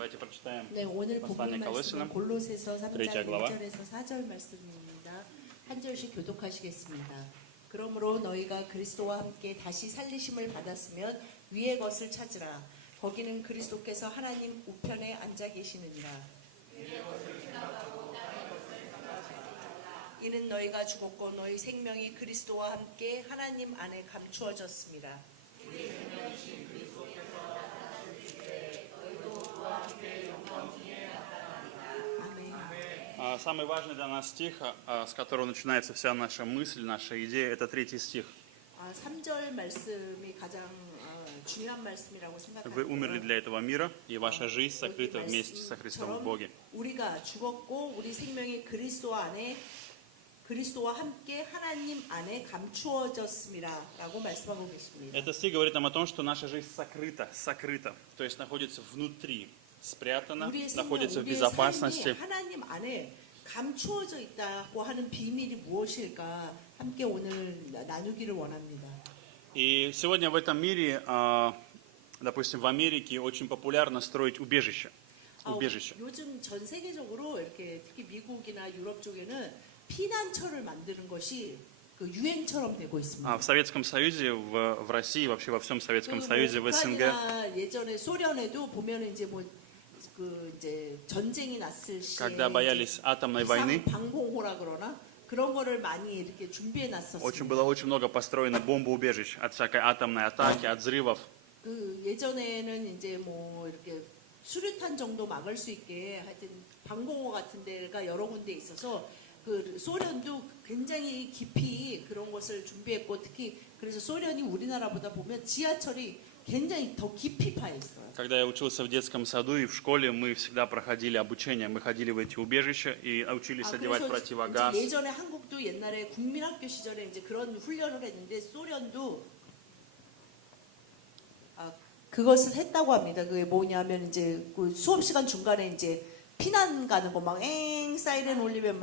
Давайте прочитаем 네, 오늘 послание 본문 Колоссянам, 말씀은 골로새서 3장 3장 глава. 1절에서 4절 말씀입니다. 한 절씩 교독하시겠습니다. 그러므로 너희가 그리스도와 함께 다시 살리심을 받았으면 위의 것을 찾으라. 거기는 그리스도께서 하나님 우편에 앉아 계시느니라. 이는 너희가 죽었고 너희 생명이 그리스도와 함께 하나님 안에 감추어졌습니다. Самый важный для нас стих, с которого начинается вся наша мысль, наша идея, это 3 стих. 3절 말씀이 가장 중요한 말씀이라고 Вы умерли 생각합니다. для этого мира, и ваша жизнь сокрыта вместе со Христом в Боге. 우리가 죽었고 우리 생명이 그리스도와 함께 하나님 안에 감추어졌습니다라고 말씀하고 계십니다. Этот стих говорит нам о том, что наша жизнь сокрыта, то есть находится внутри, спрятана, 우리의 생명, находится в 우리의 삶이 безопасности. 하나님 안에 감추어져 있다고 하는 비밀이 무엇일까 함께 오늘 나누기를 원합니다. И сегодня в этом мире, допустим, в Америке очень популярно строить убежища. 요즘 전 세계적으로 이렇게 특히 미국이나 유럽 쪽에는 피난처를 만드는 것이 그 유행처럼 되고 있습니다. В Советском Союзе, в России, вообще во всем Советском Союзе, в СНГ, 북한이나 예전에 소련에도 보면 이제 이제 전쟁이 났을 시에 когда боялись атомной войны, 방공호라 그러나 그런 거를 많이 이렇게 준비해 놨었습니다. было очень много построено бомбоубежищ от всякой атомной атаки, от взрывов. 그 예전에는 이제 이렇게 수류탄 정도 막을 수 있게 하여튼 방공호 같은 데가 여러 군데 있어서 그 소련도 굉장히 깊이 그런 것을 준비했고 특히 그래서 소련이 우리나라보다 보면 지하철이 굉장히 더 깊이 파 있어요. Когда я учился в детском саду и в школе, мы всегда проходили обучение, мы ходили в эти убежища и учились одевать противогаз. 예전에 한국도 옛날에 국민학교 시절에 이제 그런 훈련을 했는데 소련도 그것을 했다고 합니다. 그게 뭐냐면 이제 그 수업 시간 중간에 이제 피난 가는 거 막 엥 사이렌 울리면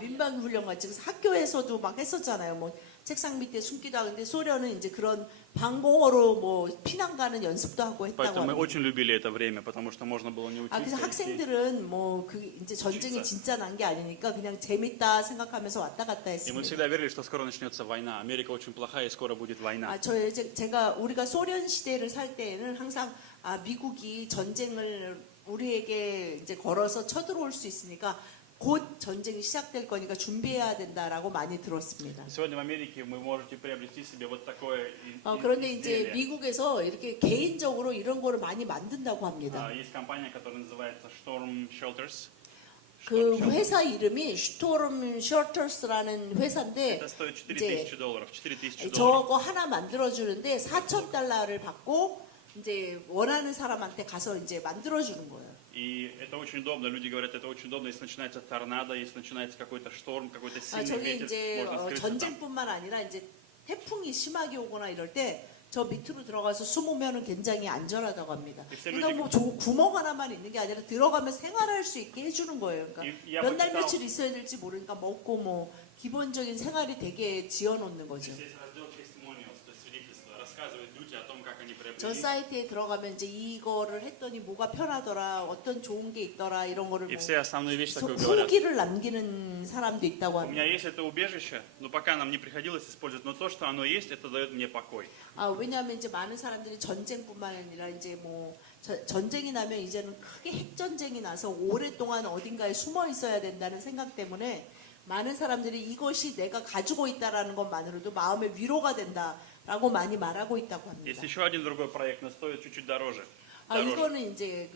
민방 훈련 같이 그래서 학교에서도 막 했었잖아요. 뭐 책상 밑에 숨기도 하고 근데 소련은 이제 그런 방공어로 피난 가는 연습도 하고 했다고 Поэтому мы 합니다. очень любили это время, потому что можно было не 그래서 учиться. 학생들은 이제 전쟁이 진짜 난 게 아니니까 그냥 재밌다 생각하면서 왔다 갔다 И мы 했습니다. всегда верили, что скоро начнется война. Америка очень плохая, и скоро будет война. 우리가 소련 시대를 살 때에는 항상 미국이 전쟁을 우리에게 이제 걸어서 쳐들어올 수 있으니까 곧 전쟁이 시작될 거니까 준비해야 된다라고 많이 들었습니다. Сегодня в Америке вы можете приобрести себе вот такое 그런데 이제 изделие. 미국에서 이렇게 개인적으로 이런 거를 많이 만든다고 합니다. Есть компания, которая называется Storm Shelters. 그 회사 이름이 Storm Shelters라는 회사인데 Это стоит 이제 $4,000. $4,000. 저거 하나 만들어주는데 $4,000를 받고 이제 원하는 사람한테 가서 이제 만들어주는 거예요. И это очень удобно. Люди говорят, это очень удобно, если начинается торнадо, если начинается какой-то шторм, какой-то сильный 저게 ветер, 이제 можно скрыться там. 전쟁뿐만 아니라 이제 태풍이 심하게 오거나 이럴 때 저 밑으로 들어가서 숨으면은 굉장히 안전하다고 합니다. 그러니까 구멍 하나만 있는 게 아니라 들어가면 생활할 수 있게 해주는 거예요. 그러니까 몇 날 며칠 있어야 될지 모르니까 먹고 기본적인 생활이 되게 지어놓는 거죠. Здесь раздел testimonials, то есть свидетельства, рассказывают люди о том, как они 저 приобрели. 사이트에 들어가면 이제 이거를 했더니 뭐가 편하더라, 어떤 좋은 게 있더라 이런 거를 И все основные вещи такое говорят. 후기를 남기는 사람도 있다고 У меня 합니다. есть это убежище, но пока нам не приходилось использовать, но то, что оно есть, это дает мне покой. 왜냐하면 이제 많은 사람들이 전쟁뿐만 아니라 이제 전쟁이 나면 이제는 크게 핵 전쟁이 나서 오랫동안 어딘가에 숨어 있어야 된다는 생각 때문에 많은 사람들이 이것이 내가 가지고 있다라는 것만으로도 마음의 위로가 된다라고 많이 말하고 있다고 합니다. Есть еще один другой проект, но стоит чуть-чуть дороже. 이거는 이제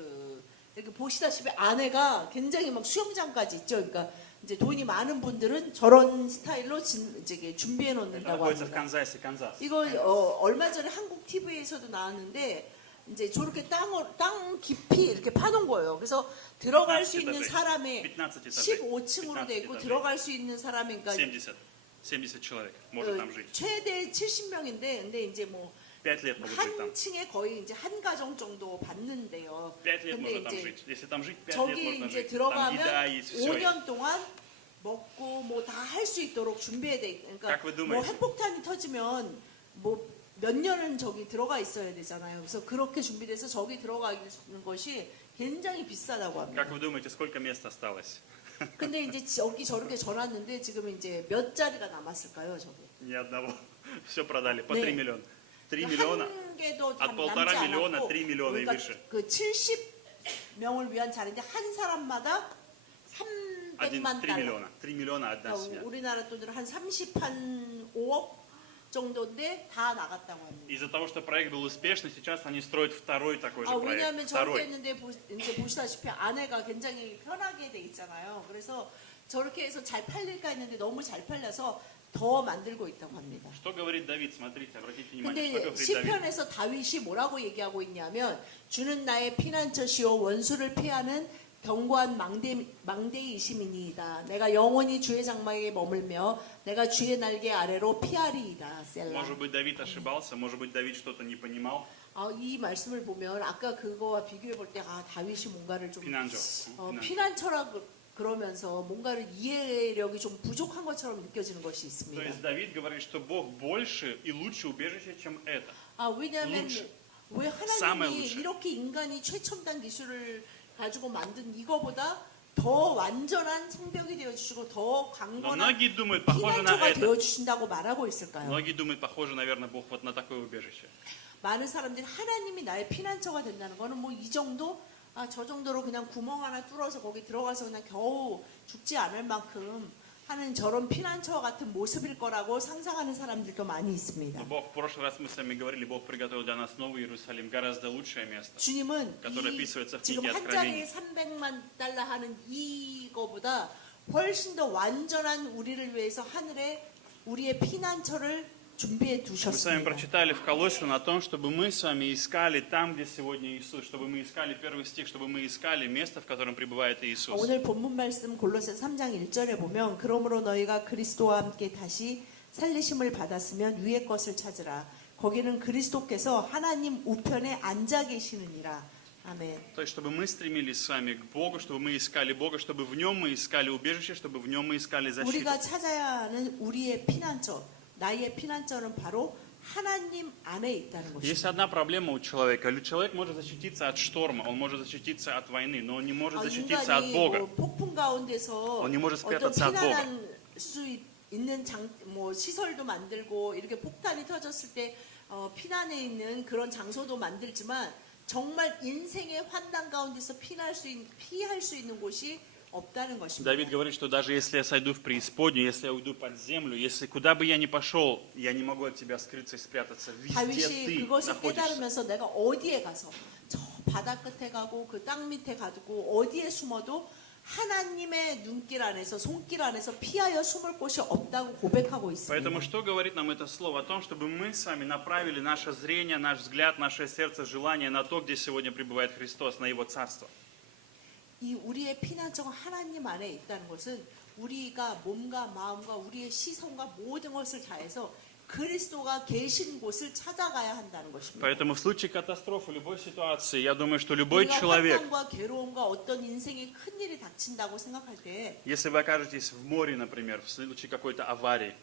이렇게 보시다시피 안에가 굉장히 막 수영장까지 있죠. 그러니까 이제 돈이 많은 분들은 저런 스타일로 이제 준비해 Это 놓는다고 находится в 합니다. Канзасе, Канзас. 이거 얼마 전에 한국 TV에서도 나왔는데 이제 저렇게 땅 깊이 이렇게 파놓은 거예요. 그래서 들어갈 수 있는 사람의 15층으로 돼 있고 들어갈 수 있는 사람이 그러니까 70 человек может там жить. 최대 70명인데 근데 이제 5 лет могут жить там. 한 층에 거의 이제 한 가정 정도 받는데요. 5 лет 근데 можно там 이제 жить. Если там жить, 5 лет 저기 можно 이제 жить. Там еда 들어가면 есть, все есть. 5년 동안 먹고 다 할 수 있도록 준비해야 돼. 그러니까 Как вы думаете? 핵폭탄이 터지면 몇 년은 저기 들어가 있어야 되잖아요. 그래서 그렇게 준비돼서 저기 들어가는 것이 굉장히 비싸다고 합니다. Как вы думаете, сколько мест осталось? 근데 이제 저기 저렇게 전놨는데 지금 이제 몇 자리가 남았을까요, 저기? Ни одного. Все продали по 네. 3 миллиона. 3 миллиона. 한 개도 От 남지 1,5 миллиона, 않았고 3 миллиона и 그러니까 выше. 그 70명을 위한 자리인데 한 사람마다 300만 3 달러. миллиона. 3 миллиона одна 그러니까 семья. 우리나라 돈으로 한 5억 정도인데 다 나갔다고 합니다. Из-за того, что проект был успешный, сейчас они строят второй такой же проект. 왜냐하면 저렇게 Второй. 했는데 이제 보시다시피 아내가 굉장히 편하게 돼 있잖아요. 그래서 저렇게 해서 잘 팔릴까 했는데 너무 잘 팔려서 더 만들고 있다고 합니다. Что говорит Давид? Смотрите, обратите внимание, что 근데 говорит Давид. 시편에서 다윗이 뭐라고 얘기하고 있냐면 주는 나의 피난처시요 원수를 피하는 견고한 망대이심이니이다. 내가 영원히 주의 장막에 머물며 내가 주의 날개 아래로 피하리이다. 셀라. Может быть, Давид ошибался, может быть, Давид что-то не понимал. 이 말씀을 보면 아까 그거와 비교해 볼 때 다윗이 뭔가를 좀 피난처. 피난처라 그러면서 뭔가를 이해력이 좀 부족한 것처럼 느껴지는 것이 То 있습니다. есть Давид говорит, что Бог больше и лучше убежище, чем это. 왜냐하면 лучше. 왜 самое 하나님이 лучшее. 이렇게 인간이 최첨단 기술을 가지고 만든 이거보다 더 완전한 성벽이 되어주시고 더 Но 강건한 многие думают, похоже на 피난처가 это. 되어주신다고 말하고 있을까요? Многие думают, похоже, наверное, Бог вот на такое убежище. 많은 사람들이 하나님이 나의 피난처가 된다는 거는 뭐 이 정도 저 정도로 그냥 구멍 하나 뚫어서 거기 들어가서 그냥 겨우 죽지 않을 만큼 하는 저런 피난처 같은 모습일 거라고 상상하는 사람들도 많이 있습니다. Но Бог, в прошлый раз мы с вами говорили, Бог приготовил для нас новый Иерусалим, гораздо лучшее место. 주님은 которое описывается в 지금 книге 한 장에 300만 달러 하는 이거보다 훨씬 더 완전한 우리를 위해서 하늘에 우리의 피난처를 준비해 Мы с вами 두셨습니다. прочитали в Колоссян о том, чтобы мы с вами искали там, где сегодня Иисус, чтобы мы искали первый стих, чтобы мы искали место, в котором пребывает Иисус. 오늘 본문 말씀 골로새 3장 1절에 보면 그러므로 너희가 그리스도와 함께 다시 살리심을 받았으면 위의 것을 찾으라. 거기는 그리스도께서 하나님 우편에 앉아 계시느니라. 아멘. То есть, чтобы мы стремились с вами к Богу, чтобы мы искали Бога, чтобы в Нем мы искали убежище, чтобы в Нем мы искали защиту. 우리가 찾아야 하는 우리의 피난처, 나의 피난처는 바로 하나님 안에 있다는 Есть 것입니다. одна проблема у человека. Человек может защититься от шторма, он может защититься от войны, но он не может защититься от 인간이 Бога. 폭풍 가운데서 Он не может 어떤 спрятаться от Бога. 피난할 수 있는 시설도 만들고 이렇게 폭탄이 터졌을 때 피난해 있는 그런 장소도 만들지만 정말 인생의 환난 가운데서 피할 수 있는 곳이 없다는 것입니다. Давид говорит, что даже если я сойду в преисподнюю, если я уйду под землю, если куда бы я ни пошел, я не могу от тебя скрыться и спрятаться. Везде 다윗이 ты 그것을 находишься. 깨달으면서 내가 어디에 가서 저 바다 끝에 가고 그 땅 밑에 가고 어디에 숨어도 하나님의 눈길 안에서 손길 안에서 피하여 숨을 곳이 없다고 고백하고 Поэтому 있습니다. что говорит нам это слово? О том, чтобы мы с вами направили наше зрение, наш взгляд, наше сердце, желание на то, где сегодня пребывает Христос, на Его Царство. 이 우리의 피난처가 하나님 안에 있다는 것은 우리가 몸과 마음과 우리의 시선과 모든 것을 다해서 그리스도가 계신 곳을 찾아가야 한다는 것입니다. Поэтому в случае катастрофы, любой ситуации, я думаю, что любой 우리가 человек, 환난과 괴로움과 어떤 인생에 큰 일이 닥친다고 생각할 때 если вы окажетесь в море, например, в случае какой-то аварии,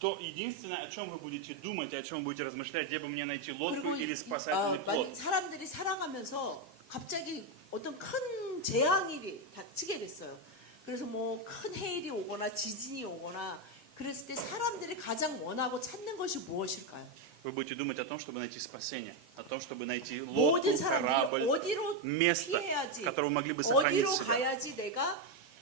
то единственное, о чем вы будете думать, о чем будете размышлять, где бы мне найти лодку или спасательный плот. 사람들이 살아가면서 갑자기 어떤 큰 재앙이 닥치게 됐어요. 그래서 뭐 큰 해일이 오거나 지진이 오거나 그랬을 때 사람들이 가장 원하고 찾는 것이 무엇일까요? Вы будете думать о том, чтобы найти спасение, о том, чтобы найти лодку, 모든 사람들이 корабль, 어디로 место, 피해야지, в котором могли бы сохранить 어디로 себя. 가야지 내가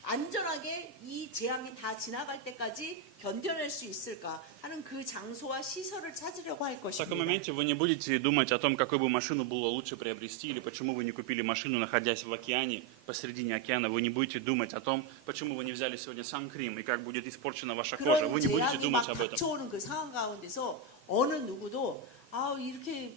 안전하게 이 재앙이 다 지나갈 때까지 견뎌낼 수 있을까 하는 그 장소와 시설을 찾으려고 할 В таком 것입니다. моменте вы не будете думать о том, какую бы машину было лучше приобрести, или почему вы не купили машину, находясь в океане, посередине океана. Вы не будете думать о том, почему вы не взяли сегодня сан-крем, и как будет испорчена ваша кожа. 그런 Вы не будете 재앙이 막 думать об этом. 닥쳐오는 그 상황 가운데서 어느 누구도 이렇게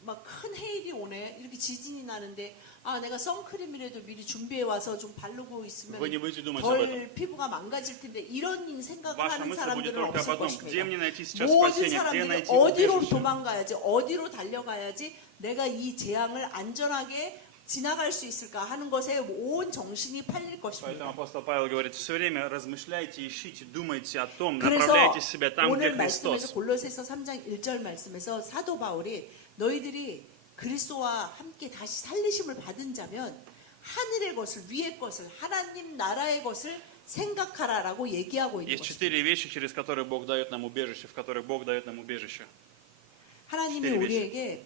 막 큰 해일이 오네, 이렇게 지진이 나는데 내가 선크림이라도 미리 준비해 와서 좀 바르고 있으면 Вы не будете думать об этом. 덜 피부가 망가질 텐데 이런 생각을 Ваша 하는 мысль будет 사람들은 только об 없을 одном. Где мне 것입니다. найти сейчас 모든 спасение? Где 사람들이 найти 어디로 убежище? 도망가야지, 어디로 달려가야지 내가 이 재앙을 안전하게 지나갈 수 있을까 하는 것에 온 정신이 팔릴 Поэтому 것입니다. апостол Павел говорит, все время размышляйте, ищите, думайте о том, 그래서 направляйте себя там, где 오늘 말씀에서 Христос. 골로새서 3장 1절 말씀에서 사도 바울이 너희들이 그리스도와 함께 다시 살리심을 받은 자면 하늘의 것을 위의 것을 하나님 나라의 것을 생각하라라고 얘기하고 있는 Есть 것입니다. 4 вещи, через которые Бог дает нам убежище, в которых Бог дает нам убежище. 하나님이 четыре 우리에게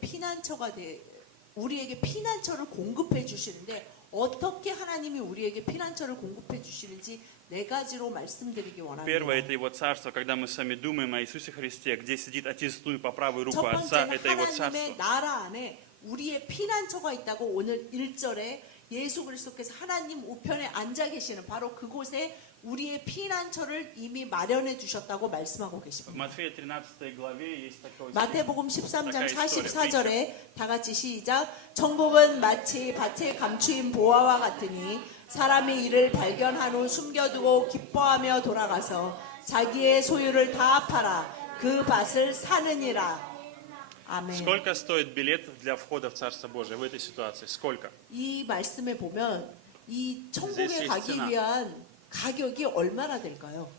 우리에게 피난처를 공급해 주시는데 어떻게 하나님이 우리에게 피난처를 공급해 주시는지 네 가지로 말씀드리기 원합니다. Первое – это Его Царство. Когда мы с вами думаем о Иисусе Христе, где сидит Отец Туй по правую руку 첫 Отца, 번째는 это Его 하나님의 Царство. 나라 안에 우리의 피난처가 있다고 오늘 1절에 예수 그리스도께서 하나님 우편에 앉아 계시는 바로 그곳에 우리의 피난처를 이미 마련해 주셨다고 말씀하고 В 계십니다. Матфея 13 главе есть такой стих. 마태복음 13장 такая история, 44절에 다 같이 시작. 천국은 마치 밭에 감추인 보화와 같으니 사람이 이를 발견한 후 숨겨두고 기뻐하며 돌아가서 자기의 소유를 다 팔아 그 밭을 사느니라. 아멘. Сколько стоит билет для входа в Царство Божие в этой ситуации? Сколько? 이 말씀에 보면 이 천국에 Здесь есть 가기 цена. 위한 가격이 얼마나 될까요?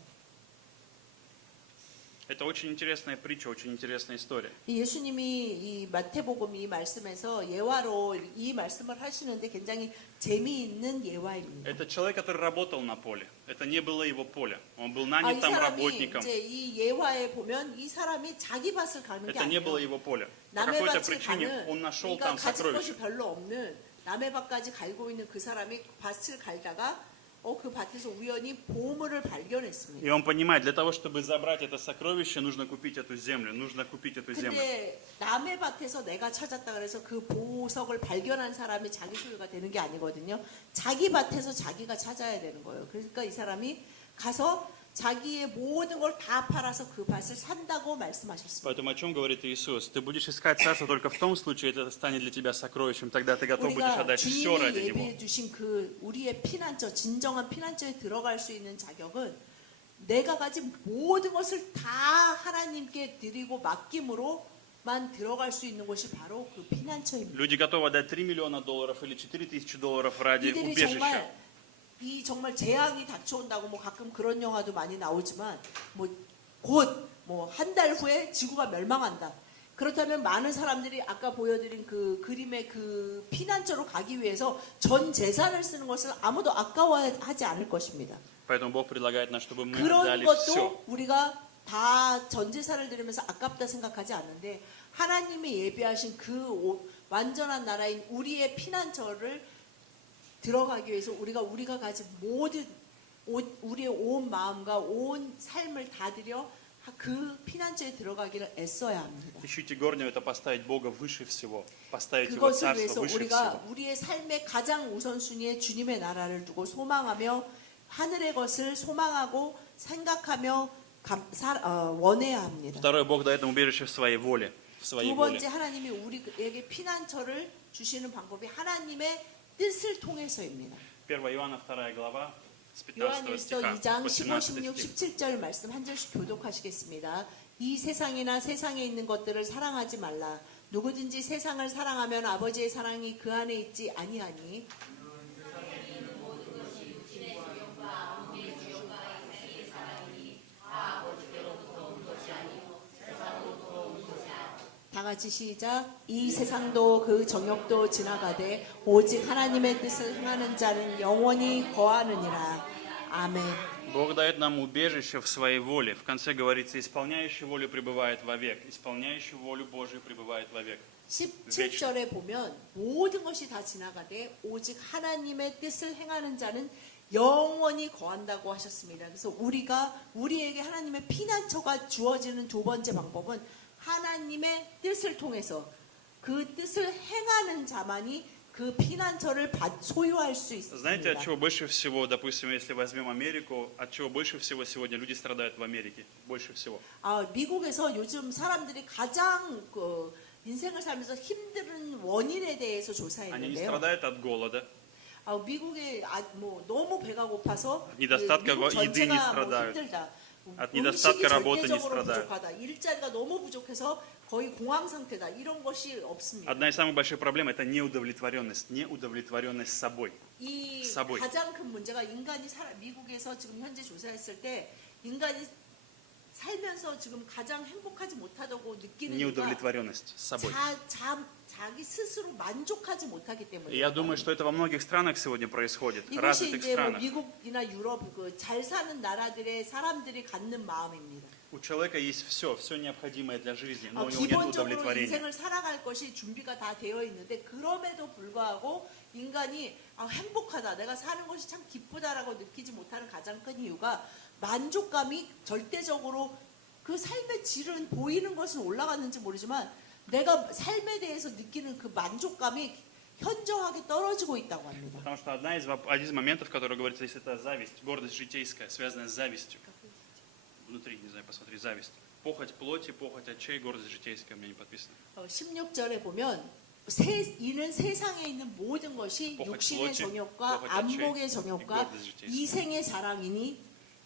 Это очень интересная притча, очень интересная история. 예수님이 이 마태복음 이 말씀에서 예화로 이 말씀을 하시는데 굉장히 재미있는 예화입니다. Это человек, который работал на поле. Это не было его поле. Он был 이 нанят там 사람이 работником. 이제 이 예화에 보면 이 사람이 자기 밭을 가는 게 Это не было 아니에요. его поле. По 남의 какой-то 밭을 причине 가는 он нашел 그러니까 там 가질 것이 сокровища. 별로 없는 남의 밭까지 갈고 있는 그 사람이 밭을 갈다가 그 밭에서 우연히 보물을 발견했습니다. И он понимает, для того, чтобы забрать это сокровище, нужно купить эту землю. Нужно купить эту землю. 근데 남의 밭에서 내가 찾았다 그래서 그 보석을 발견한 사람이 자기 소유가 되는 게 아니거든요. 자기 밭에서 자기가 찾아야 되는 거예요. 그러니까 이 사람이 가서 자기의 모든 걸 다 팔아서 그 밭을 산다고 말씀하셨습니다. Поэтому о чем говорит Иисус? Ты будешь искать царство только в том случае, это станет для тебя сокровищем. Тогда ты готов будешь 우리가 отдать все ради 주님이 него. 예비해 주신 그 우리의 피난처, 진정한 피난처에 들어갈 수 있는 자격은 내가 가진 모든 것을 다 하나님께 드리고 맡김으로만 들어갈 수 있는 곳이 바로 그 피난처입니다. Люди готовы отдать $3 миллиона или $4000 ради 이들이 убежища. 정말 재앙이 닥쳐온다고 뭐 가끔 그런 영화도 많이 나오지만 뭐 곧 뭐 한 달 후에 지구가 멸망한다. 그렇다면 많은 사람들이 아까 보여드린 그 그림의 그 피난처로 가기 위해서 전 재산을 쓰는 것을 아무도 아까워하지 않을 것입니다. Поэтому Бог предлагает нам, чтобы мы 그런 отдали все. 것도 우리가 다 전 재산을 들으면서 아깝다 생각하지 않는데 하나님이 예비하신 그 완전한 나라인 우리의 피난처를 들어가기 위해서 우리가 가진 모든 우리의 온 마음과 온 삶을 다 들여 그 피난처에 들어가기를 애써야 합니다. Ищите горнего, это поставить Бога выше всего. Поставить Его 그것을 царство 위해서 выше 우리가 всего. 우리의 삶의 가장 우선순위에 주님의 나라를 두고 소망하며 하늘의 것을 소망하고 생각하며 원해야 합니다. Второе, Бог дает нам убежище в своей воле. В своей 두 воле. 번째 하나님이 우리에게 피난처를 주시는 방법이 하나님의 뜻을 통해서입니다. 1 Иоанна 2 глава с 15 요한일서 стиха. 2장 15, 18 16, стих. 17절 말씀 한 절씩 교독하시겠습니다. 이 세상이나 세상에 있는 것들을 사랑하지 말라. 누구든지 세상을 사랑하면 아버지의 사랑이 그 안에 있지 아니하니 다 같이 시작. 이 세상도 그 정욕도 지나가되 오직 하나님의 뜻을 행하는 자는 영원히 거하느니라. 아멘. Бог дает нам убежище в своей воле. В конце говорится, исполняющий волю пребывает вовек. Исполняющий волю Божию пребывает вовек. 17절에 보면 모든 것이 다 지나가되 오직 하나님의 뜻을 행하는 자는 영원히 거한다고 하셨습니다. 그래서 우리에게 하나님의 피난처가 주어지는 두 번째 방법은 하나님의 뜻을 통해서 그 뜻을 행하는 자만이 그 피난처를 소유할 수 Знаете, от 있습니다. чего больше всего, допустим, если возьмем Америку, от чего больше всего сегодня люди страдают в Америке? Больше всего. 미국에서 요즘 사람들이 가장 인생을 살면서 힘든 원인에 대해서 Они не 조사했는데요. страдают от голода, 미국에 너무 배가 고파서 недостатка 미국 еды не 전체가 страдают. 힘들다. От 음식이 недостатка работы не 절대적으로 страдают. 부족하다. 일자리가 너무 부족해서 거의 공황 상태다. 이런 것이 없습니다. Одна из самых больших проблем – это неудовлетворенность собой. 이 사보이. 가장 큰 문제가 인간이 미국에서 지금 현재 조사했을 때 인간이 살면서 지금 가장 행복하지 못하다고 느끼는 이유가 Неудовлетворенность собой. 자기 스스로 만족하지 못하기 И 때문에. я думаю, что это во многих странах сегодня происходит, 이것이 развитых 이제 뭐 странах. 미국이나 유럽 그 잘 사는 나라들의 사람들이 갖는 마음입니다. У человека есть все необходимое для жизни, но у него нет 기본적으로 удовлетворения. 인생을 살아갈 것이 준비가 다 되어 있는데 그럼에도 불구하고 인간이 행복하다, 내가 사는 것이 참 기쁘다라고 느끼지 못하는 가장 큰 이유가 만족감이 절대적으로 그 삶의 질은 보이는 것은 올라갔는지 모르지만 내가 삶에 대해서 느끼는 그 만족감이 현저하게 떨어지고 있다고 합니다. Потому что один из моментов, который говорится, здесь это зависть, гордость житейская, связанная с завистью. Внутри, не знаю, посмотри, зависть. Похоть плоти, похоть очей, гордость житейская, у меня не подписано. 16절에 보면 이는 세상에 있는 모든 것이 육신의 정욕과 안목의 정욕과 이생의 자랑이니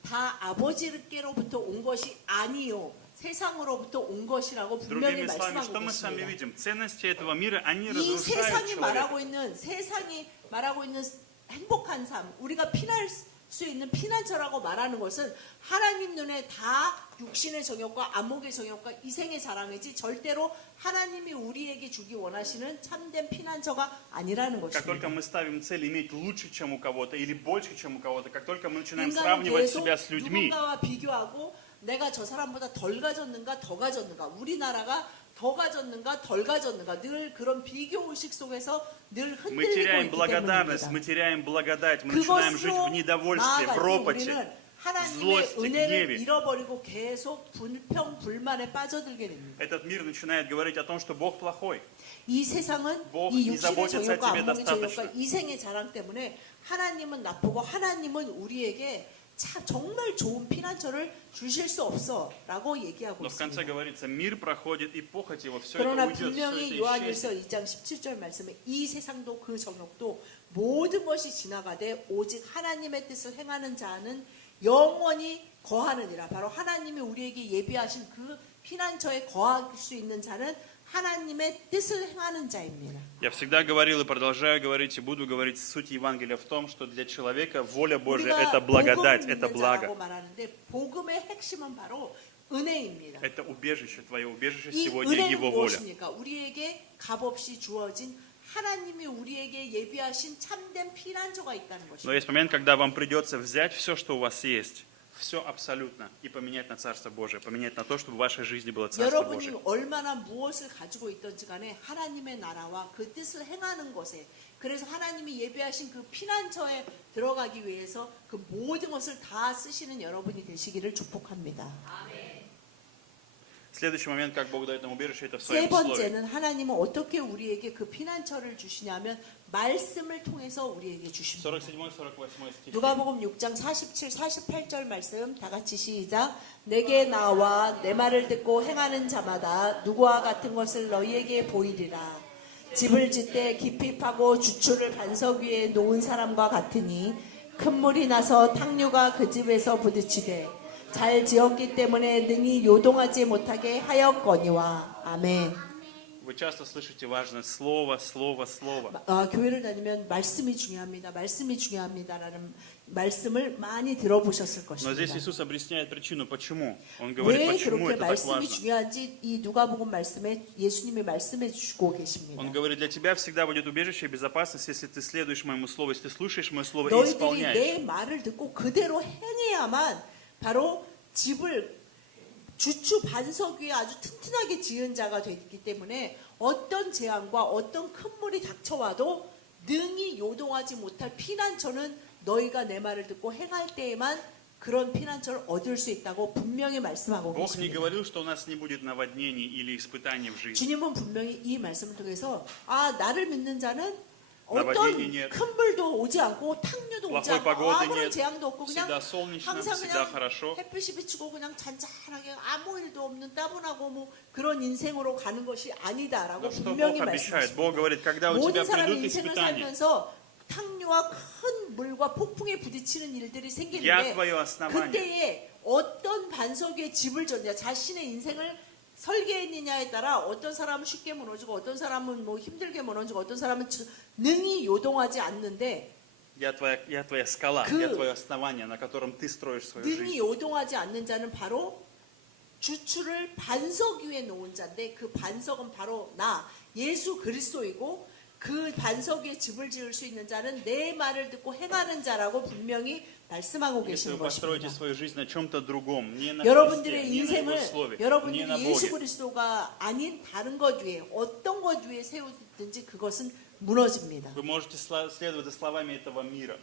다 아버지께로부터 온 것이 아니요 세상으로부터 온 것이라고 분명히 Другими словами, что 말씀하고 мы с вами 있습니다. видим? Ценности этого мира, они 이 разрушают 세상이 человека. 세상이 말하고 있는 행복한 삶, 우리가 피할 수 있는 피난처라고 말하는 것은 하나님 눈에 다 육신의 정욕과 안목의 정욕과 이생의 자랑이지 절대로 하나님이 우리에게 주기 원하시는 참된 피난처가 아니라는 Как только 것입니다. мы ставим цель иметь лучше, чем у кого-то, или больше, чем у кого-то, как только мы начинаем 인간은 сравнивать 계속 себя с людьми, 누군가와 비교하고 내가 저 사람보다 덜 가졌는가 더 가졌는가 우리나라가 더 가졌는가 덜 가졌는가 늘 그런 비교 의식 속에서 늘 мы 흔들리고 теряем 있기 благодарность, 때문입니다. мы теряем благодать, мы начинаем жить в 그것으로 недовольстве, в 나아갈 때 ропоте. 우리는 하나님의 zlosti, 은혜를 гневе. 잃어버리고 계속 불평 불만에 빠져들게 됩니다. Этот мир начинает говорить о том, что Бог плохой. 이 세상은 Бог 이 не 육신의 заботится о 정욕과 тебе 안목의 정욕과 достаточно. 이생의 자랑 때문에 하나님은 나쁘고 하나님은 우리에게 참 정말 좋은 피난처를 주실 수 없어라고 얘기하고 Но в конце 있습니다. говорится, мир проходит, и похоть его, все это 그러나 уйдет, все 분명히 это 요한일서 исчезнет. 2장 17절 말씀에 이 세상도 그 정욕도 모든 것이 지나가되 오직 하나님의 뜻을 행하는 자는 영원히 거하느니라. 바로 하나님이 우리에게 예비하신 그 피난처에 거할 수 있는 자는 하나님의 뜻을 행하는 자입니다. Я всегда говорил и продолжаю говорить, и буду говорить, суть Евангелия в том, что для человека воля Божья – это 우리가 благодать, 복음 это 있는 자라고 благо. 말하는데 복음의 핵심은 바로 은혜입니다. Это убежище, твое убежище 이 сегодня 은혜는 Его воля. 무엇입니까? 우리에게 값없이 주어진 하나님이 우리에게 예비하신 참된 피난처가 있다는 Но 것입니다. есть момент, когда вам придется взять все, что у вас есть, все абсолютно, и поменять на Царство Божие, поменять на то, чтобы в вашей жизни было Царство 여러분이 Божие. 얼마나 무엇을 가지고 있든지 간에 하나님의 나라와 그 뜻을 행하는 것에 그래서 하나님이 예비하신 그 피난처에 들어가기 위해서 그 모든 것을 다 쓰시는 여러분이 되시기를 축복합니다. Следующий момент, как Бог дает нам убежище, это в 세 своем слове. 번째는 하나님은 어떻게 우리에게 그 피난처를 주시냐면 말씀을 통해서 우리에게 주십니다. 47-48 стихи. 누가복음 6장 47, 48절 말씀 다 같이 시작. 내게 나와 내 말을 듣고 행하는 자마다 누구와 같은 것을 너희에게 보이리라. 집을 짓되 깊이 파고 주추를 반석 위에 놓은 사람과 같으니 큰 물이 나서 탕류가 그 집에서 부딪히되 잘 지었기 때문에 능히 요동하지 못하게 하였거니와. 아멘. Вы часто слышите важное слово, слово, слово. 교회를 다니면 말씀이 중요합니다. 말씀이 중요합니다라는 말씀을 많이 들어보셨을 Но здесь 것입니다. Иисус объясняет причину, почему. Он говорит, 왜 почему 그렇게 это так 말씀이 важно. 중요한지 이 누가복음 말씀에 예수님이 말씀해 주시고 계십니다. Он говорит, для тебя всегда будет убежище и безопасность, если ты следуешь моему слову, если ты слушаешь мое слово и 너희들이 исполняешь. 내 말을 듣고 그대로 행해야만 바로 집을 주추 반석 위에 아주 튼튼하게 지은 자가 되기 때문에 어떤 재앙과 어떤 큰 물이 닥쳐와도 능히 요동하지 못할 피난처는 너희가 내 말을 듣고 행할 때에만 그런 피난처를 얻을 수 있다고 분명히 말씀하고 Бог не 계십니다. говорил, что у нас не будет наводнений или испытаний в жизни. 주님은 분명히 이 말씀을 통해서 나를 믿는 자는 наводнений 어떤 нет, 큰 물도 오지 않고 탕류도 오지 плохой 않고 pогоды 아무런 нет, 재앙도 없고 그냥 всегда солнечно, 항상 всегда 그냥 хорошо. 햇빛이 비치고 그냥 잔잔하게 아무 일도 없는 따분하고 뭐 그런 인생으로 가는 것이 아니다라고 Но что 분명히 Бог обещает? Бог 말씀하십니다. говорит, когда у тебя 모든 사람이 придут 인생을 испытания, 살면서 탕류와 큰 물과 폭풍에 부딪히는 일들이 я 생기는데 твое основание. 그때에 어떤 반석 위에 집을 졌냐, 자신의 인생을 설계했느냐에 따라 어떤 사람은 쉽게 무너지고 어떤 사람은 뭐 힘들게 무너지고 어떤 사람은 능히 요동하지 않는데 Я твоя скала, 그- я твое основание, на котором ты строишь свою 능히 жизнь. 요동하지 않는 자는 바로 주추를 반석 위에 놓은 자인데 그 반석은 바로 나 예수 그리스도이고 그 반석 위에 집을 지을 수 있는 자는 내 말을 듣고 행하는 자라고 분명히 말씀하고 Если 계시는 вы построите 것입니다. свою жизнь на чем-то другом, не на Христе, 여러분들의 не на Его 인생을 Слове, не 여러분들이 на 예수 Боге, 그리스도가 아닌 다른 것 위에 어떤 것 위에 세우든지 그것은 무너집니다. вы можете следовать за словами этого мира,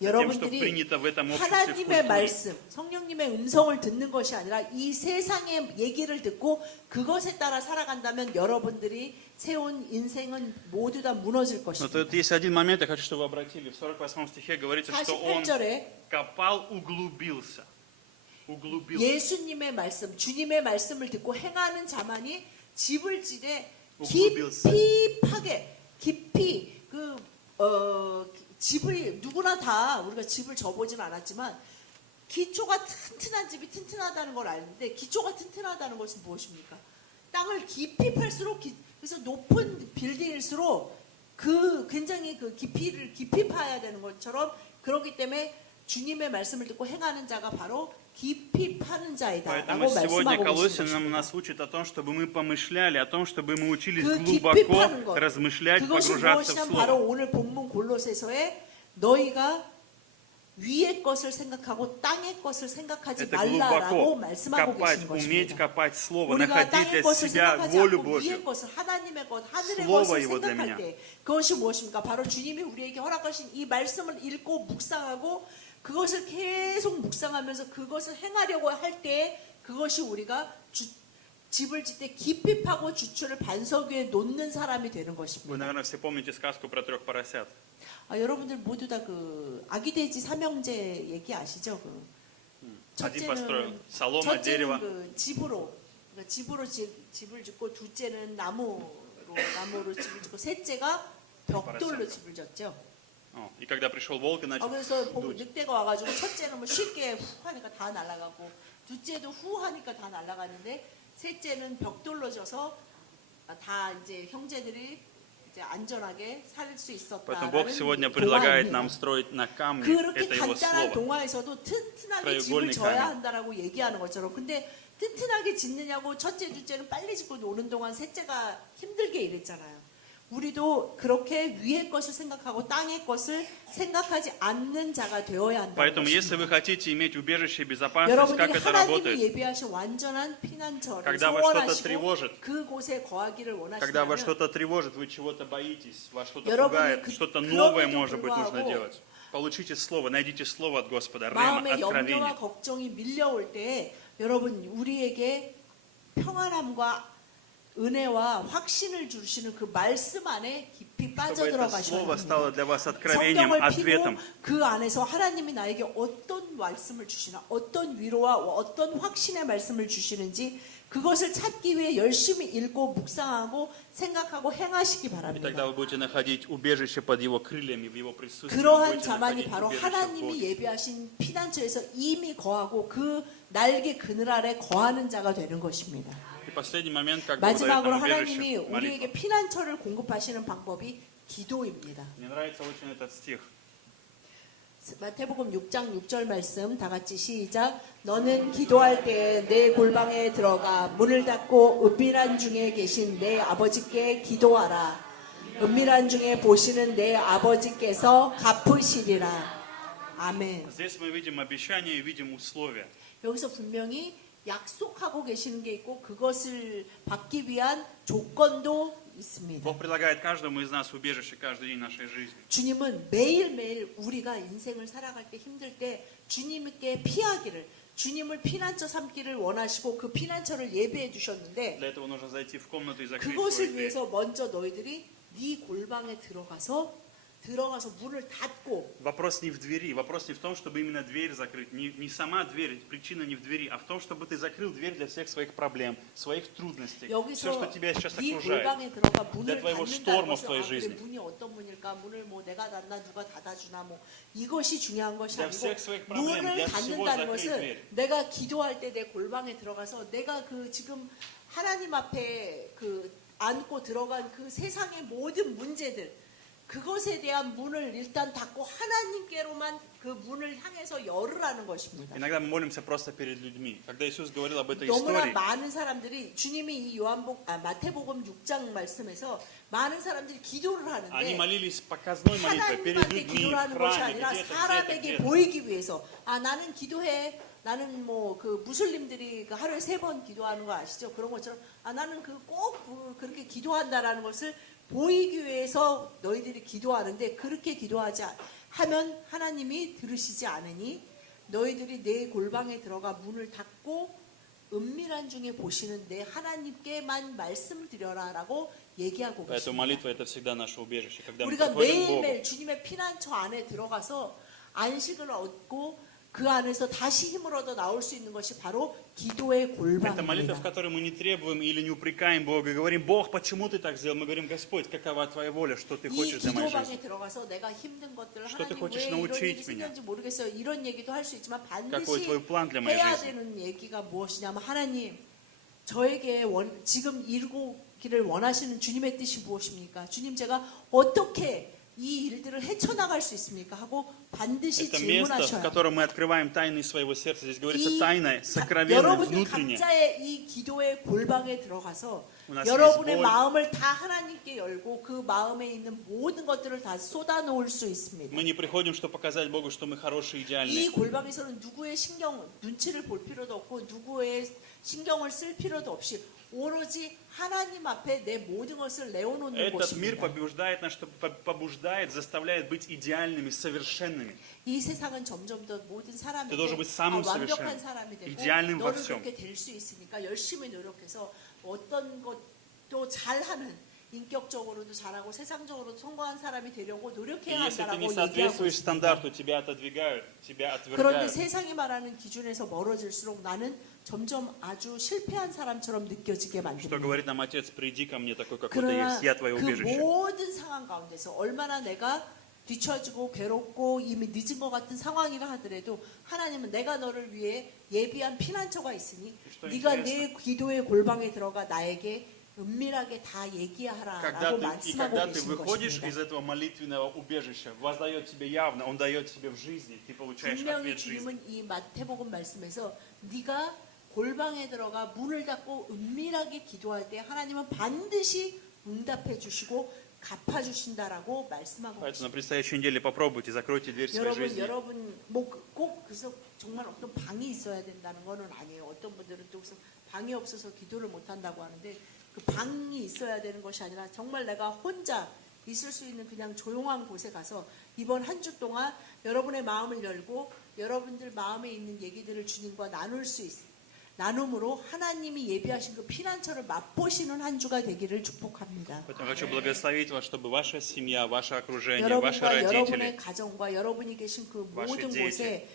за тем, что 여러분들이 принято в этом обществе, в 하나님의 культуре. 말씀, 성령님의 음성을 듣는 것이 아니라 이 세상의 얘기를 듣고 그것에 따라 살아간다면 여러분들이 세운 인생은 모두 다 무너질 Но 것입니다. тут есть один момент, я хочу, чтобы вы обратили. В 48 стихе говорится, что он 48절에 копал, углубился. Углубился. 예수님의 말씀, 주님의 말씀을 듣고 행하는 자만이 집을 지되 우글빌스. 깊이 집을 누구나 다 우리가 집을 져보진 않았지만 기초가 튼튼한 집이 튼튼하다는 걸 아는데 기초가 튼튼하다는 것은 무엇입니까? 땅을 깊이 팔수록 그래서 높은 빌딩일수록 굉장히 깊이 파야 되는 것처럼 그렇기 때문에 주님의 말씀을 듣고 행하는 자가 바로 깊이 파는 자이다라고 Поэтому сегодня 말씀하고 Колоссин 계시는 нас 것입니다. учит о том, чтобы мы помышляли, о том, чтобы мы учились 그 깊이 глубоко 파는 것, размышлять, 그것이 погружаться в 무엇이냐면 바로 Слово. 오늘 본문 골로새서에 너희가 위의 것을 생각하고 땅의 것을 생각하지 Это 말라라고 глубоко 말씀하고 копать, 계신 уметь 것입니다. копать Слово, 우리가 находить 땅의 для 것을 себя 생각하지 волю 않고 위의 Божью. 것을 하나님의 것, 하늘의 Слово 것을 его для 생각할 меня. 때 그것이 무엇입니까? 바로 주님이 우리에게 허락하신 이 말씀을 읽고 묵상하고 그것을 계속 묵상하면서 그것을 행하려고 할 때 그것이 우리가 집을 짓 때 깊이 파고 주추를 반석 위에 놓는 사람이 되는 Вы, 것입니다. наверное, все помните сказку про 3 поросят. 여러분들 모두 다 아기 돼지 삼형제 얘기 아시죠? Один построил солома, 첫째는 дерево, 집으로 집을 짓고 둘째는 나무로 집을 짓고 셋째가 벽돌로 집을 짓죠. И когда пришел волк и начал 그래서 дуть, 늑대가 와가지고 첫째는 뭐 쉽게 후 하니까 다 날아가고 둘째도 후 하니까 다 날아가는데 셋째는 벽돌로 져서 다 이제 형제들이 이제 안전하게 살 수 Поэтому Бог 있었다라는 сегодня предлагает 동화입니다. нам строить на камне. 그렇게 Это Его 간단한 Слово. 동화에서도 튼튼하게 그래요, 집을 골리 져야 가면. 한다라고 얘기하는 것처럼 근데 튼튼하게 짓느냐고 첫째, 둘째는 빨리 짓고 노는 동안 셋째가 힘들게 일했잖아요. 우리도 그렇게 위의 것을 생각하고 땅의 것을 생각하지 않는 자가 되어야 한다는 Поэтому, если вы 것입니다. хотите иметь убежище и безопасность, как 여러분들이 это 하나님이 работает? 예비하신 완전한 피난처를 Когда вас что-то 소원하시고 тревожит, 그곳에 거하기를 когда вас 원하시면 что-то тревожит, вы чего-то боитесь, вас что-то 여러분이 пугает, что-то 그럼에도 новое, может быть, нужно 불구하고 делать. Получите Слово, найдите Слово от Господа, рема, 마음의 염려와 откровение. 걱정이 밀려올 때 여러분 우리에게 평안함과 은혜와 확신을 주시는 그 말씀 안에 깊이 Чтобы это 빠져들어가셔야 Слово стало 합니다. для вас откровением, 성경을 피고 ответом. 그 안에서 하나님이 나에게 어떤 말씀을 주시나 어떤 위로와 어떤 확신의 말씀을 주시는지 그것을 찾기 위해 열심히 읽고 묵상하고 생각하고 행하시기 И тогда 바랍니다. вы будете находить убежище под Его крыльями, в Его присутствии. Вы 그러한 будете 자만이 находить 바로 убежище в 하나님이 Боге. 예비하신 피난처에서 이미 거하고 그 날개 그늘 아래 거하는 자가 되는 것입니다. И последний момент, как Бог дает 마지막으로 нам 하나님이 убежище, 우리에게 молитва. 피난처를 공급하시는 방법이 기도입니다. Мне нравится очень этот стих. 마태복음 6장 6절 말씀 다 같이 시작. 너는 기도할 때 내 골방에 들어가 문을 닫고 은밀한 중에 계신 내 아버지께 기도하라. 은밀한 중에 보시는 내 아버지께서 갚으시리라. 아멘. Здесь мы видим обещание и видим условия. 여기서 분명히 약속하고 계시는 게 있고 그것을 받기 위한 조건도 있습니다. Бог предлагает каждому из нас убежище каждый день нашей жизни. 주님은 매일매일 우리가 인생을 살아갈 때 힘들 때 주님께 피하기를 주님을 피난처 삼기를 원하시고 그 피난처를 예배해 주셨는데 Для этого нужно зайти в комнату и закрыть свою 그것을 дверь. 위해서 먼저 너희들이 네 골방에 들어가서 문을 닫고 Вопрос не в двери, вопрос не в том, чтобы именно дверь закрыть, не сама дверь, причина не в двери, а в том, чтобы ты закрыл дверь для всех своих проблем, своих трудностей, все, что 여기서 тебя сейчас 네 окружает. 골방에 들어가 Для 문을 твоего 닫는다는 шторма в 것은 твоей 그래, жизни. 문이 어떤 문일까 있으니까 문을 뭐 내가 닫나 누가 닫아주나 뭐 이것이 중요한 것이 Для 아니고 всех своих проблем, 문을 для всего 닫는다는 закрыть 것을 дверь. 내가 기도할 때 내 골방에 들어가서 내가 그 지금 하나님 앞에 그 안고 들어간 그 세상의 모든 문제들 그것에 대한 문을 일단 닫고 하나님께로만 그 문을 향해서 열으라는 것입니다. Иногда мы молимся просто перед людьми. Когда Иисус говорил об этой 너무나 истории, 많은 사람들이 주님이 이 마태복음 6장 말씀에서 많은 사람들이 기도를 они 하는데 молились показной молитвой перед 하나님한테 людьми, в 기도하는 것이 храме, 아니라 где-то, 사람에게 где-то. 보이기 위해서 아 나는 기도해 나는 뭐 그 무슬림들이 그 하루에 3번 기도하는 거 아시죠? 그런 것처럼 아 나는 그 꼭 그렇게 기도한다라는 것을 보이기 위해서 너희들이 기도하는데 그렇게 기도하지 하면 하나님이 들으시지 않으니 너희들이 내 골방에 들어가 문을 닫고 은밀한 중에 보시는 내 하나님께만 말씀드려라라고 얘기하고 Поэтому 계십니다. молитва это всегда наше убежище. Когда мы 우리가 приходим к Богу, 매일매일 주님의 피난처 안에 들어가서 안식을 얻고 그 안에서 다시 힘을 얻어 나올 수 있는 것이 바로 기도의 это молитва, в 골방입니다. которой мы не требуем или не упрекаем Бога, и говорим, Бог, почему ты так сделал? Мы говорим, Господь, какова твоя воля, что ты 이 хочешь для моей жизни? 기도방에 들어가서 내가 힘든 것들을 Что ты 하나님 хочешь 왜 이런 научить 일이 меня? 생겼는지 모르겠어요. 이런 얘기도 할 수 있지만 Какой 반드시 твой план для моей 해야 жизни? 되는 얘기가 무엇이냐면 하나님 저에게 지금 이루기를 원하시는 주님의 뜻이 무엇입니까? 주님 제가 어떻게 이 일들을 헤쳐나갈 수 있습니까? 하고 반드시 Это место, в 질문하셔야 котором мы открываем тайны своего сердца. Здесь говорится 이 тайное, сокровенное, 여러분들 внутреннее. 각자의 이 기도의 골방에 들어가서 У нас 여러분의 есть боль. 마음을 다 하나님께 열고 그 마음에 있는 모든 것들을 다 쏟아놓을 수 있습니다. Мы не приходим, чтобы показать Богу, что мы хорошие, 이 идеальные. 골방에서는 누구의 눈치를 볼 필요도 없고 누구의 신경을 쓸 필요도 없이 오로지 하나님 앞에 내 모든 것을 내어놓는 Этот мир 곳입니다. побуждает нас, побуждает, заставляет быть идеальными, совершенными. 이 세상은 점점 더 모든 사람에게 Ты должен быть самым 완벽한 совершенным, 사람이 되고 идеальным во 너는 всем. 그렇게 될 수 있으니까 열심히 노력해서 어떤 것도 잘하는 인격적으로도 잘하고 세상적으로도 성공한 사람이 되려고 И 노력해야 если ты 한다라고 не 얘기하고 соответствуешь 있습니다. стандарту, тебя отодвигают, тебя 그런데 отвергают. 세상이 말하는 기준에서 멀어질수록 나는 점점 아주 실패한 사람처럼 느껴지게 Что 만듭니다. говорит нам Отец, приди ко мне такой, какой ты 그러나 есть, я твое 그 убежище. 모든 상황 가운데서 얼마나 내가 뒤처지고 괴롭고 이미 늦은 것 같은 상황이라 하더라도 하나님은 내가 너를 위해 예비한 피난처가 있으니 что 네가 интересно. 내 기도의 골방에 들어가 나에게 은밀하게 다 얘기하라라고 말씀하고 Когда ты 계신 выходишь 것입니다. из этого молитвенного убежища, воздает тебе явно, Он дает тебе в жизни, ты получаешь 분명히 ответ в жизни. 주님은 이 마태복음 말씀에서 네가 골방에 들어가 문을 닫고 은밀하게 기도할 때 하나님은 반드시 응답해 주시고 갚아 주신다라고 말씀하고 Поэтому на 계십니다. предстоящей неделе попробуйте, закройте дверь своей жизни. 여러분 뭐 꼭 그래서 정말 어떤 방이 있어야 된다는 거는 아니에요. 어떤 분들은 또 그래서 방이 없어서 기도를 못 한다고 하는데 그 방이 있어야 되는 것이 아니라 정말 내가 혼자 있을 수 있는 그냥 조용한 곳에 가서 이번 한 주 동안 여러분의 마음을 열고 여러분들 마음에 있는 얘기들을 주님과 나눌 수 있어요. 나눔으로 하나님이 예비하신 그 피난처를 맛보시는 한 주가 되기를 축복합니다. Поэтому хочу благословить вас, чтобы ваша семья, ваше окружение, ваши 여러분과 여러분의 родители, 가정과 여러분이 계신 그 ваши 모든 дети. 곳에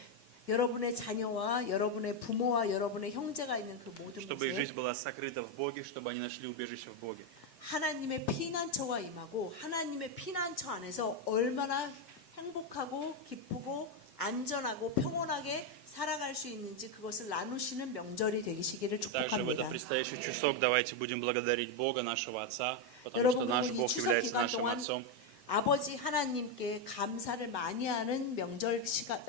여러분의 자녀와 여러분의 부모와 여러분의 형제가 있는 그 모든 чтобы их 곳에 жизнь была сокрыта в Боге, чтобы они нашли убежище в Боге. 하나님의 피난처가 임하고 하나님의 피난처 안에서 얼마나 행복하고 기쁘고 안전하고 평온하게 살아갈 수 있는지 그것을 나누시는 명절이 되시기를 Также в 축복합니다. этот предстоящий часок давайте будем благодарить Бога, нашего Отца, потому что 여러분 наш 이 Бог 추석 является 기간 нашим 동안 Отцом. 아버지 하나님께 감사를 많이 하는 명절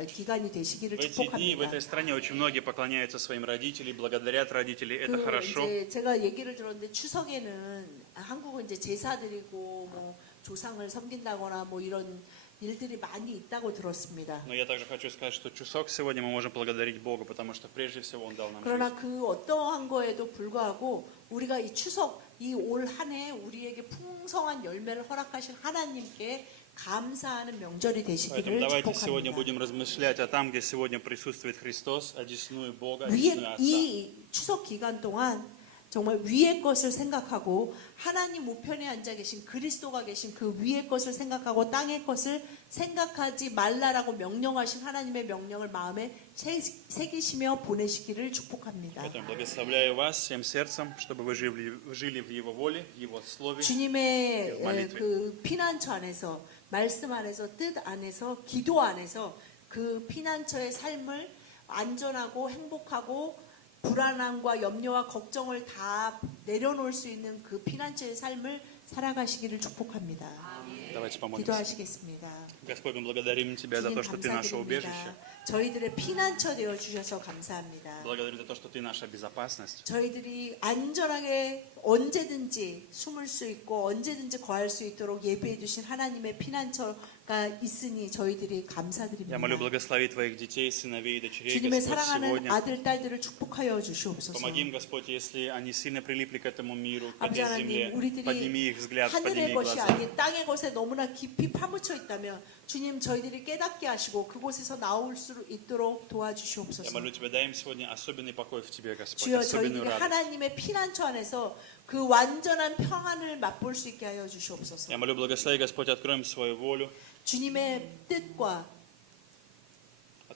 기간이 되시기를 В эти дни в 축복합니다. этой стране очень многие поклоняются своим родителям, благодарят родителей. Это 그 хорошо. 이제 제가 얘기를 들었는데 추석에는 한국은 이제 제사 드리고 뭐 조상을 섬긴다거나 뭐 이런 일들이 많이 있다고 들었습니다. Но я также хочу сказать, что часок сегодня мы можем благодарить Бога, потому что прежде всего Он дал нам жизнь. 그러나 그 어떠한 거에도 불구하고 우리가 이 추석 이 올 한 해 우리에게 풍성한 열매를 허락하신 하나님께 감사하는 명절이 Поэтому 되시기를 давайте сегодня 축복합니다. будем размышлять о там, где сегодня присутствует Христос, одесную Бога, одесную Отца. 이 추석 기간 동안 정말 위의 것을 생각하고 하나님 우편에 앉아 계신 그리스도가 계신 그 위의 것을 생각하고 땅의 것을 생각하지 말라라고 명령하신 하나님의 명령을 마음에 새기시며 보내시기를 축복합니다. Поэтому благословляю вас всем сердцем, чтобы вы жили в Его воле, в Его Слове. 주님의 молитве. 그 피난처 안에서 말씀 안에서 뜻 안에서 기도 안에서 그 피난처의 삶을 안전하고 행복하고 불안함과 염려와 걱정을 다 내려놓을 수 있는 그 피난처의 삶을 살아가시기를 축복합니다. Давайте помолимся. 기도하시겠습니다. Господь, мы благодарим Тебя за 주님 то, что Ты наше убежище. 감사드립니다. 저희들의 피난처 되어 주셔서 감사합니다. Благодарим за то, что Ты наша безопасность. 저희들이 안전하게 언제든지 숨을 수 있고 언제든지 거할 수 있도록 예비해 주신 하나님의 피난처가 있으니 저희들이 감사드립니다. Я молю благословить Твоих детей, сыновей и дочерей, 주님의 Господь, 사랑하는 сегодня. 아들, 딸들을 축복하여 주시옵소서. Помоги им, Господь, если они сильно прилипли к этому миру, к 아버지 этой земле. 하나님, 우리들이 Подними их взгляд, 하늘의 подними их 것이 глаза. 아닌 땅의 것에 너무나 깊이 파묻혀 있다면 주님 저희들이 깨닫게 하시고 그곳에서 나올 수 있도록 Я 도와주시옵소서. молю Тебя, дай им сегодня особенный покой в Тебе, Господь, 주여 особенную 저희들이 радость. 하나님의 피난처 안에서 그 완전한 평안을 맛볼 수 있게 하여 주시옵소서. Я молю, благослови, Господь, откроем свою волю, 주님의 뜻과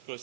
открой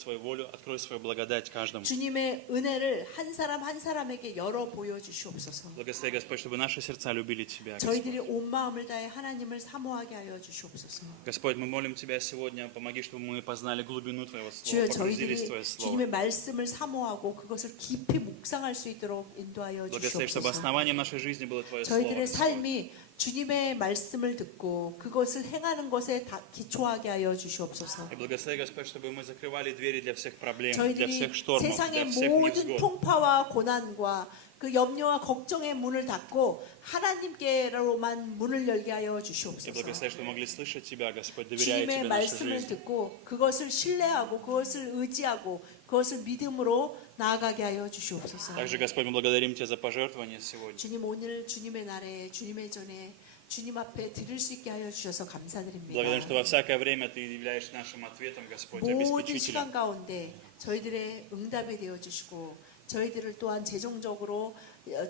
свою благодать каждому. 주님의 은혜를 한 사람 한 사람에게 열어 보여 주시옵소서. Благослови, Господь, чтобы наши сердца любили Тебя. Господь. 저희들이 온 마음을 다해 하나님을 사모하게 하여 주시옵소서. Господь, мы молим Тебя сегодня, помоги, чтобы мы познали глубину Твоего 주여 Слова, погрузились в 저희들이 Твое Слово. 주님의 말씀을 사모하고 그것을 깊이 묵상할 수 있도록 인도하여 Благослови, чтобы 주시옵소서. основанием нашей жизни было Твое Слово. 저희들의 Господь. 삶이 주님의 말씀을 듣고 그것을 행하는 것에 다 기초하게 하여 주시옵소서. И благослови, Господь, чтобы мы закрывали двери для всех проблем, для 저희들이 всех штормов, для 세상의 всех 모든 невзгод. 통파와 고난과 그 염려와 걱정의 문을 닫고 하나님께로만 문을 열게 하여 И 주시옵소서. благослови, чтобы мы могли слышать Тебя, Господь, доверяя 주님의 Тебе нашу 말씀을 жизнь. 듣고 그것을 신뢰하고 그것을 의지하고 그것을 믿음으로 나아가게 하여 주시옵소서. Также, Господь, мы благодарим Тебя за пожертвование сегодня. 주님 오늘 주님의 날에 주님의 전에 주님 앞에 드릴 수 있게 하여 주셔서 감사드립니다. Благодарим, что во всякое время Ты являешься нашим ответом, Господь, 모든 обеспечителем. 시간 가운데 저희들의 응답이 되어 주시고 저희들을 또한 재정적으로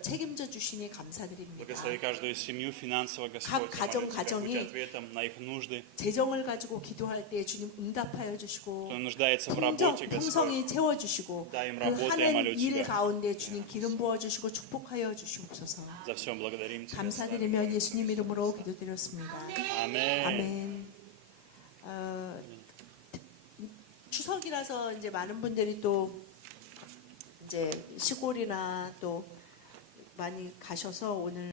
책임져 주시니 감사드립니다. Благослови каждую семью финансово, Господь. 각 가정, Молю Тебя, 가정이 будь ответом на их нужды. 재정을 가지고 기도할 때 주님 응답하여 주시고 Кто нуждается в работе, Господь. 풍성히 채워 주시고 Дай им 그 работу, я молю 하는 일 Тебя. 가운데 주님 기름 부어 주시고 축복하여 주시옵소서. За все благодарим Тебя. 감사드리며 예수님 이름으로 기도드렸습니다. Аминь. 아멘. 추석이라서 이제 많은 분들이 또 이제 시골이나 또 많이 가셔서 오늘